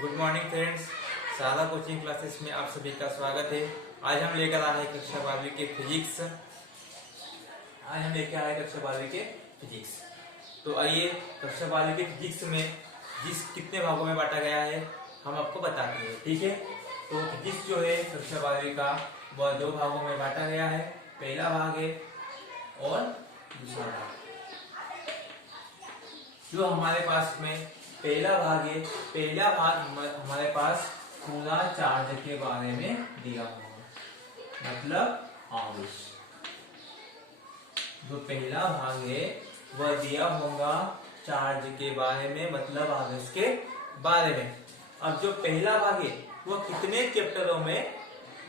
Good morning friends, Sharda coaching classes में आप सभी का स्वागत है। आज हम लेकर आ रहे हैं कक्षा 12वीं के फिजिक्स। तो आइए कक्षा 12वीं के फिजिक्स में कितने भागों में बांटा गया है हम आपको बताते हैं, ठीक है। तो फिजिक्स जो है कक्षा 12वीं का वह दो भागों में बांटा गया है। पहला भाग है और दूसरा भाग। जो हमारे पास में पहला भाग है, पहला भाग हमारे पास पूरा चार्ज के बारे में दिया होगा, मतलब आवेश। जो पहला भाग है वह दिया होगा चार्ज के बारे में, मतलब आवेश के बारे में। अब जो पहला भाग है वह कितने चैप्टरों में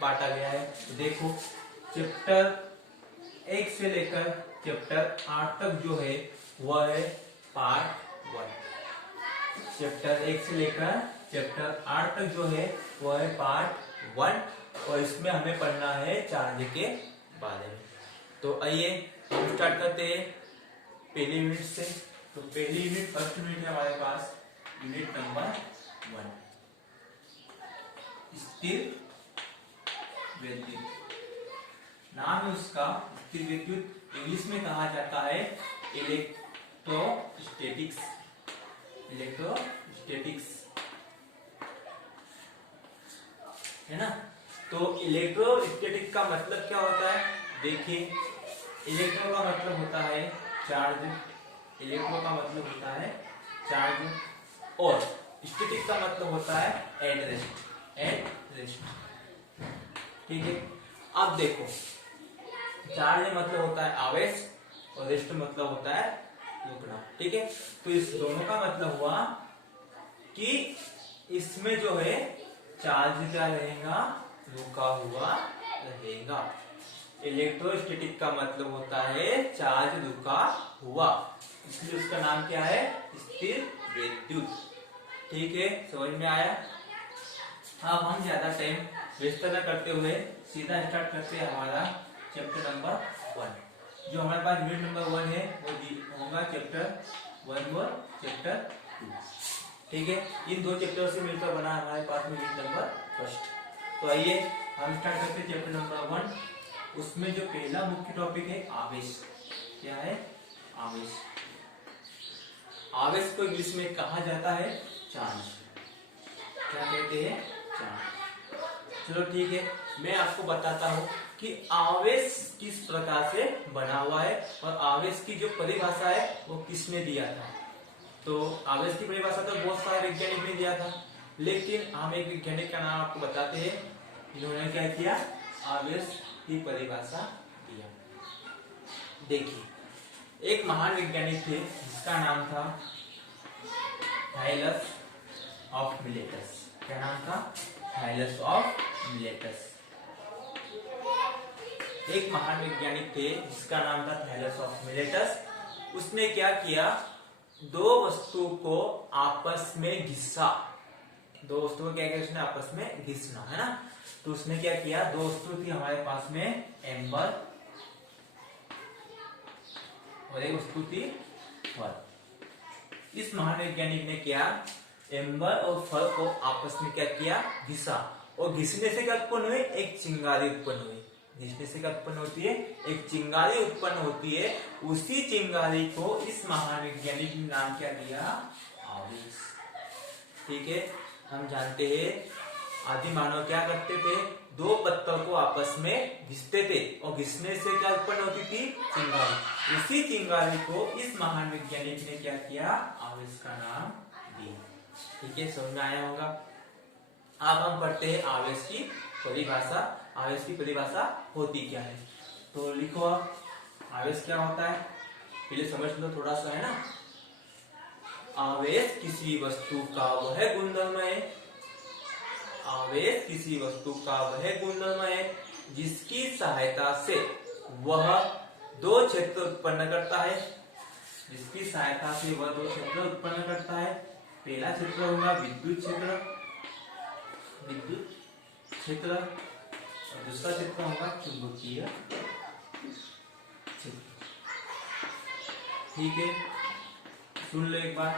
बांटा गया है, तो देखो चैप्टर 1 से लेकर चैप्टर 8 तक जो है वह है पार्ट 1। चैप्टर 1 से लेकर चैप्टर 8 तक जो है वह है पार्ट 1 और इसमें हमें पढ़ना है चार्ज के बारे में। तो आइए हम स्टार्ट करते हैं पहली यूनिट से। तो पहली यूनिट, फर्स्ट यूनिट है हमारे पास यूनिट नंबर 1, स्थिर विद्युत। नाम है उसका स्थिर विद्युत। इंग्लिश में कहा जाता है इलेक्ट्रोस्टैटिक्स। है ना। तो इलेक्ट्रोस्टैटिक का मतलब क्या होता है, देखिए इलेक्ट्रो का मतलब होता है चार्ज, और स्टैटिक का मतलब होता है एट रेस्ट। ठीक है। अब देखो चार्ज मतलब होता है आवेश और रेस्ट मतलब होता है रुकना, ठीक है। तो इस दोनों का मतलब हुआ कि इसमें जो है चार्ज क्या रहेगा, रुका हुआ रहेगा। इलेक्ट्रोस्टैटिक का मतलब होता है चार्ज रुका हुआ, इसलिए उसका नाम क्या है, स्थिर विद्युत। ठीक है, समझ में आया। अब हम ज्यादा टाइम वेस्ट न करते हुए सीधा स्टार्ट करते हैं हमारा चैप्टर नंबर 1। जो हमारे पास यूनिट नंबर 1 है वो होगा चैप्टर 1 और चैप्टर 2। ठीक है, इन दो चैप्टर से मिलकर बना हमारे पास में यूनिट नंबर 1। तो आइए हम स्टार्ट करते हैं चैप्टर नंबर 1। उसमें जो पहला मुख्य टॉपिक है आवेश। क्या है, आवेश। आवेश को इंग्लिश में कहा जाता है चार्ज। क्या कहते हैं, चार्ज। चलो ठीक है, मैं आपको बताता हूं कि आवेश किस प्रकार से बना हुआ है और आवेश की जो परिभाषा है वो किसने दिया था। तो आवेश की परिभाषा तो बहुत सारे वैज्ञानिक ने दिया था, लेकिन हम एक वैज्ञानिक का नाम आपको बताते हैं जिन्होंने क्या किया, आवेश की परिभाषा दिया। देखिए एक महान वैज्ञानिक थे जिसका नाम था थायलस ऑफ मिलेटस। क्या नाम था, थायलस ऑफ मिलेटस। एक महान वैज्ञानिक थे जिसका नाम था थायलस ऑफ मिलेटस। उसने क्या किया, दो वस्तु को आपस में घिसा। दो वस्तु को क्या किया उसने, आपस में घिसना, है ना। तो उसने क्या किया, दो वस्तु थी हमारे पास में, एम्बर और एक वस्तु थी फर। इस महान वैज्ञानिक ने क्या, एम्बर और फर को आपस में क्या किया, घिसा। और घिसने से क्या उत्पन्न हुई, एक चिंगारी उत्पन्न हुई। घिसने से क्या उत्पन्न होती है, एक चिंगारी उत्पन्न होती है। उसी चिंगारी को इस महान वैज्ञानिक ने नाम क्या दिया, आवेश। ठीक है, हम जानते हैं आदि मानव क्या करते थे, दो पत्थर को आपस में घिसते थे और घिसने से क्या उत्पन्न होती थी, चिंगारी। उसी चिंगारी को इस महान वैज्ञानिक ने क्या किया, आवेश का नाम दिया। ठीक है, समझ में आया होगा। अब हम पढ़ते हैं आवेश की परिभाषा। आवेश की परिभाषा होती क्या है, तो लिखो आप आवेश क्या होता है, पहले समझ लो थोड़ा सा, है ना। आवेश किसी वस्तु का वह गुणधर्म है, आवेश किसी वस्तु का वह गुणधर्म है जिसकी सहायता से वह दो क्षेत्र उत्पन्न करता है। जिसकी सहायता से वह दो क्षेत्र उत्पन्न करता है। पहला क्षेत्र होगा विद्युत क्षेत्र और दूसरा क्षेत्र होगा चुंबकीय क्षेत्र। ठीक है, सुन लो एक बार।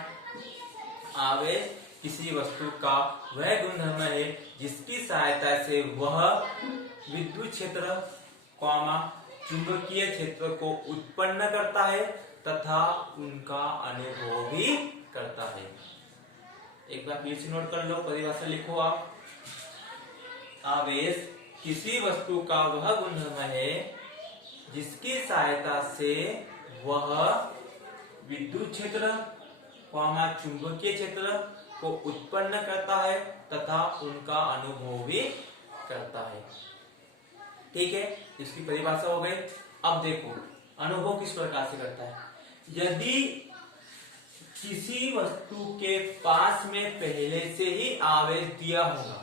आवेश किसी वस्तु का वह गुणधर्म है जिसकी सहायता से वह विद्युत क्षेत्र, चुंबकीय क्षेत्र को उत्पन्न करता है तथा उनका अनुभव भी करता है। एक बार फिर से नोट कर लो, परिभाषा लिखो आप। आवेश किसी वस्तु का वह गुणधर्म है जिसकी सहायता से वह विद्युत क्षेत्र, चुंबकीय क्षेत्र को उत्पन्न करता है तथा उनका अनुभव भी करता है। ठीक है, इसकी परिभाषा हो गई। अब देखो अनुभव किस प्रकार से करता है। यदि किसी वस्तु के पास में पहले से ही आवेश दिया होगा,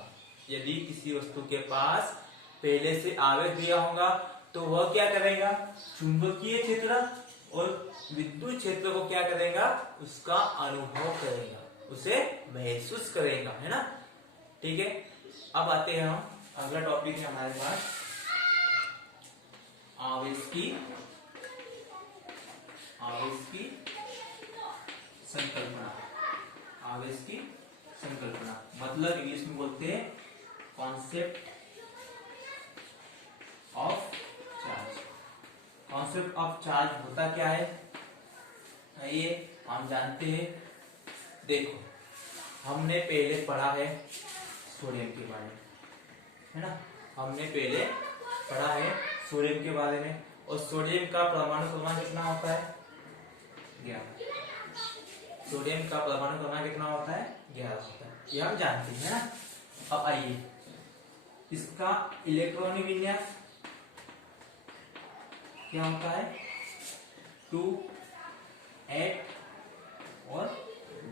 यदि किसी वस्तु के पास पहले से आवेश दिया होगा तो वह क्या करेगा, चुंबकीय क्षेत्र और विद्युत क्षेत्र को क्या करेगा, उसका अनुभव करेगा, उसे महसूस करेगा, है ना। ठीक है, अब आते हैं हम, अगला टॉपिक है हमारे पास आवेश की संकल्पना। आवेश की संकल्पना मतलब इंग्लिश में बोलते हैं concept of charge. Concept of charge होता क्या है, ये हम जानते हैं। देखो हमने पहले पढ़ा है सोडियम के बारे में, है ना। हमने पहले पढ़ा है सोडियम के बारे में, और सोडियम का परमाणु क्रमांक कितना होता है, 11। सोडियम का परमाणु क्रमांक कितना होता है, 11 होता है, ये हम जानते हैं ना। अब आइए इसका इलेक्ट्रॉनिक विन्यास क्या होता है, 2, 8 और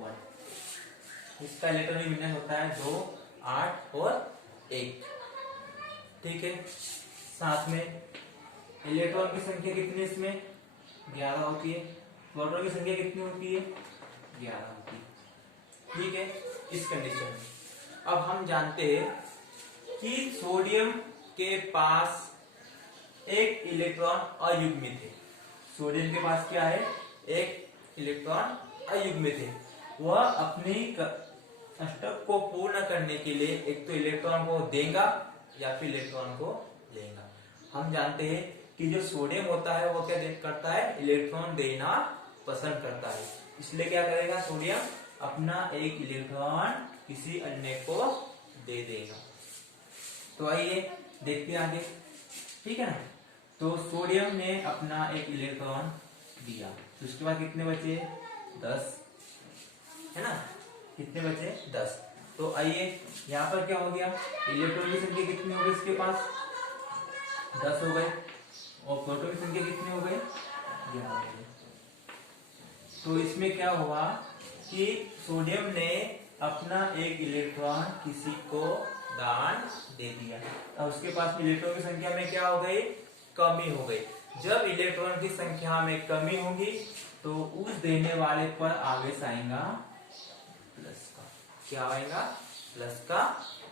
1। इसका इलेक्ट्रॉनिक विन्यास होता है 2, 8 और 1। ठीक है, साथ में इलेक्ट्रॉन की संख्या कितनी इसमें, 11 होती है। प्रोटॉन की संख्या कितनी होती है, 11 होती है। ठीक है, इस कंडीशन में अब हम जानते हैं कि सोडियम के पास एक इलेक्ट्रॉन अयुग्मित है। सोडियम के पास क्या है, एक इलेक्ट्रॉन अयुग्मित है। वह अपनी अष्टक को पूर्ण करने के लिए एक तो इलेक्ट्रॉन को देगा या फिर इलेक्ट्रॉन को लेगा। हम जानते हैं कि जो सोडियम होता है वो क्या करता है, इलेक्ट्रॉन देना पसंद करता है, इसलिए क्या करेगा सोडियम, अपना एक इलेक्ट्रॉन किसी अन्य को दे देगा। तो आइए देखते हैं आगे, ठीक है ना। तो सोडियम ने अपना एक इलेक्ट्रॉन दिया, तो उसके बाद कितने बचे, 10, है ना। कितने बचे, 10। तो आइए यहाँ पर क्या हो गया, इलेक्ट्रॉन की संख्या कितनी हो गई इसके पास, 10 हो गए, और प्रोटॉन की संख्या कितनी हो गई, 11 हो गई। तो इसमें क्या हुआ कि सोडियम ने अपना एक इलेक्ट्रॉन किसी को दान दे दिया, और उसके पास में इलेक्ट्रॉन की संख्या में क्या हो गई, कमी हो गई। जब इलेक्ट्रॉन की संख्या में कमी होगी तो उस देने वाले पर आवेश आएगा प्लस का। क्या आएगा, प्लस का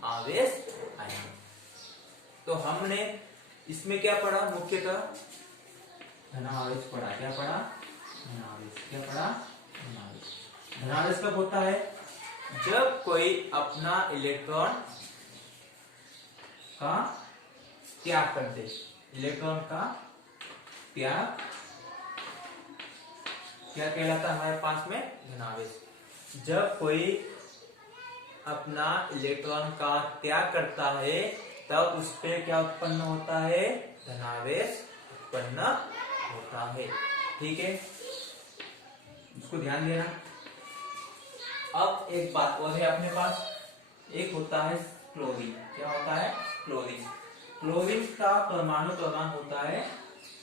आवेश आएगा। तो हमने इसमें क्या पढ़ा, मुख्यतः धनावेश पढ़ा। क्या पढ़ा, धनावेश। क्या पढ़ा, धनावेश। धनावेश कब होता है, जब कोई अपना इलेक्ट्रॉन का त्याग कर दे। इलेक्ट्रॉन का त्याग क्या कहलाता है हमारे पास में, धनावेश। जब कोई अपना इलेक्ट्रॉन का त्याग करता है तब उस पे क्या उत्पन्न होता है, धनावेश उत्पन्न होता है। ठीक है, इसको ध्यान देना। अब एक बात और है अपने पास, एक होता है क्लोरीन। क्या होता है, क्लोरीन। क्लोरीन का परमाणु क्रमांक होता है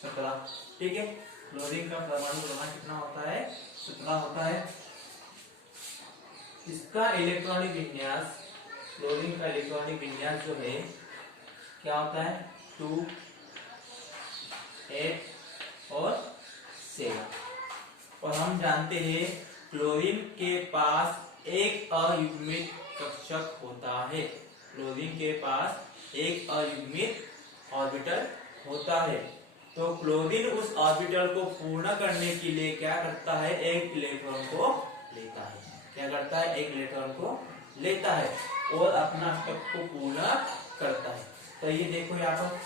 17। ठीक है, क्लोरीन का परमाणु क्रमांक कितना होता है, 17 होता है। इसका इलेक्ट्रॉनिक विन्यास, क्लोरीन का इलेक्ट्रॉनिक विन्यास जो है क्या होता है, 2, 8 और 7। और हम जानते हैं क्लोरीन के पास एक अयुग्मित कक्षक होता है। क्लोरीन के पास एक अयुग्मित ऑर्बिटल होता है। तो क्लोरीन उस ऑर्बिटल को पूर्ण करने के लिए क्या करता है, एक इलेक्ट्रॉन को लेता है। क्या करता है, एक इलेक्ट्रॉन को लेता है और अपना स्टेप को पूरा करता है। तो ये देखो यहाँ पर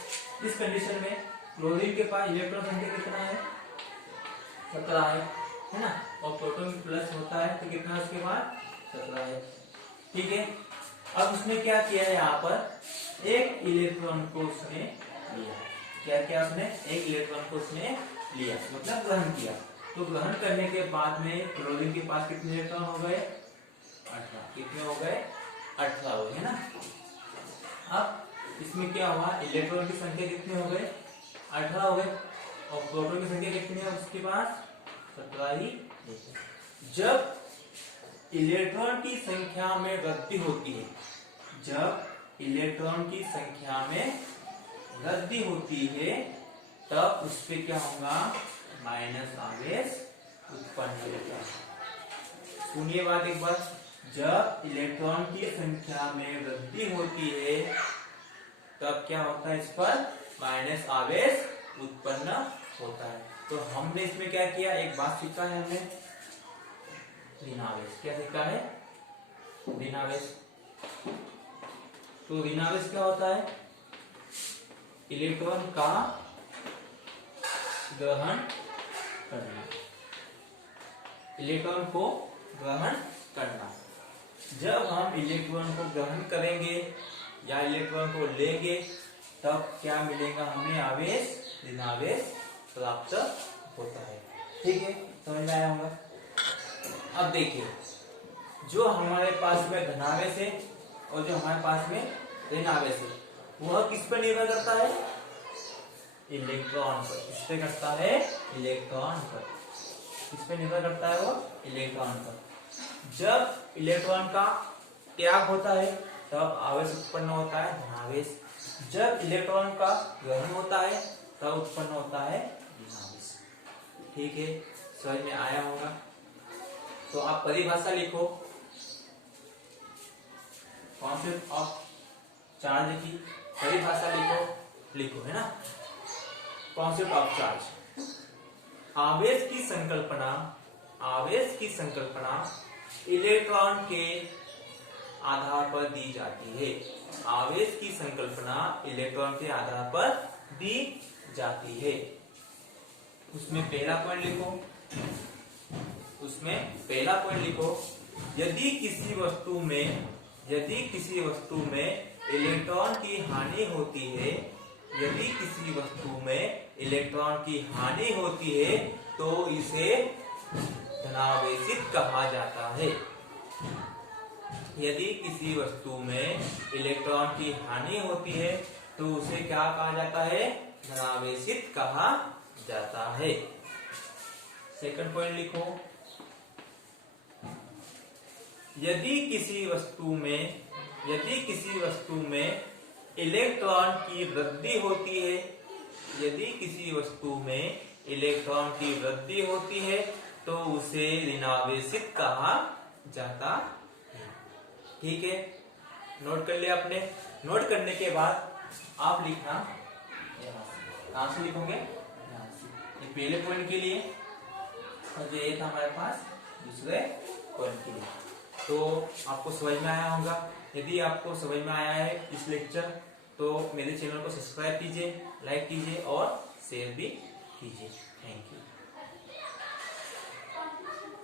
इस कंडीशन में क्लोरीन के पास इलेक्ट्रॉन संख्या कितना है, 17 है ना, और प्रोटॉन प्लस होता है तो कितना उसके बाद 17 है। ठीक है, अब उसने क्या किया है, यहाँ पर एक इलेक्ट्रॉन को उसने लिया। क्या किया उसने, एक इलेक्ट्रॉन को उसने लिया मतलब ग्रहण किया। तो ग्रहण करने के बाद में क्लोरीन के पास कितने इलेक्ट्रॉन हो गए, 18। कितने हो गए, 18 हो गए, है ना। अब इसमें क्या हुआ, इलेक्ट्रॉन की संख्या कितने हो गए, 18 हो गए, और प्रोटॉन की संख्या कितनी है उसके पास, 17 ही। जब इलेक्ट्रॉन की संख्या में वृद्धि होती है, जब इलेक्ट्रॉन की संख्या में वृद्धि होती है तब उस पे क्या होगा, माइनस आवेश उत्पन्न होता है। सुनिए बात एक बार, जब इलेक्ट्रॉन की संख्या में वृद्धि होती है तब क्या होता है, इस पर माइनस आवेश उत्पन्न होता है। तो हमने इसमें क्या किया, एक बात सीखा है हमने, ऋण आवेश। क्या सीखा है, ऋण आवेश। तो ऋण आवेश क्या होता है, इलेक्ट्रॉन का ग्रहण करना, इलेक्ट्रॉन को ग्रहण करना। जब हम इलेक्ट्रॉन को ग्रहण करेंगे या इलेक्ट्रॉन को लेंगे तब क्या मिलेगा हमें, आवेश, ऋण आवेश प्राप्त होता है। ठीक है, समझ में आया होगा। अब देखिए, जो हमारे पास में धनावेश है और जो हमारे पास में ऋण आवेश है वह किस पर निर्भर करता है, इलेक्ट्रॉन पर। किस पे करता है, इलेक्ट्रॉन पर। किस पे निर्भर करता है वो, इलेक्ट्रॉन पर। जब इलेक्ट्रॉन का त्याग होता है तब आवेश उत्पन्न होता है, धनावेश। जब इलेक्ट्रॉन का ग्रहण होता है तब उत्पन्न होता है ऋणावेश। ठीक है, समझ में आया होगा। तो आप परिभाषा लिखो, कॉन्सेप्ट ऑफ चार्ज की परिभाषा लिखो है ना। कॉन्सेप्ट ऑफ चार्ज, आवेश की संकल्पना, आवेश की संकल्पना इलेक्ट्रॉन के आधार पर दी जाती है। आवेश की संकल्पना इलेक्ट्रॉन के आधार पर दी जाती है। उसमें पहला पॉइंट लिखो, उसमें पहला पॉइंट लिखो, यदि किसी वस्तु में इलेक्ट्रॉन की हानि होती है, यदि किसी वस्तु में इलेक्ट्रॉन की हानि होती है तो इसे धनावेशित कहा जाता है। यदि किसी वस्तु में इलेक्ट्रॉन की हानि होती है तो उसे क्या कहा जाता है, धनावेशित कहा जाता है। सेकंड पॉइंट लिखो, यदि किसी वस्तु में इलेक्ट्रॉन की वृद्धि होती है, यदि किसी वस्तु में इलेक्ट्रॉन की वृद्धि होती है तो उसे ऋणावेशित कहा जाता है। ठीक है, नोट कर लिया आपने। नोट करने के बाद आप लिखना, कहां से लिखोगे, यहाँ से। ये पहले पॉइंट के लिए और ये था हमारे पास दूसरे पॉइंट के लिए। तो आपको समझ में आया होगा। यदि आपको समझ में आया है इस लेक्चर तो मेरे चैनल को सब्सक्राइब कीजिए, लाइक कीजिए और शेयर भी कीजिए। Thank you.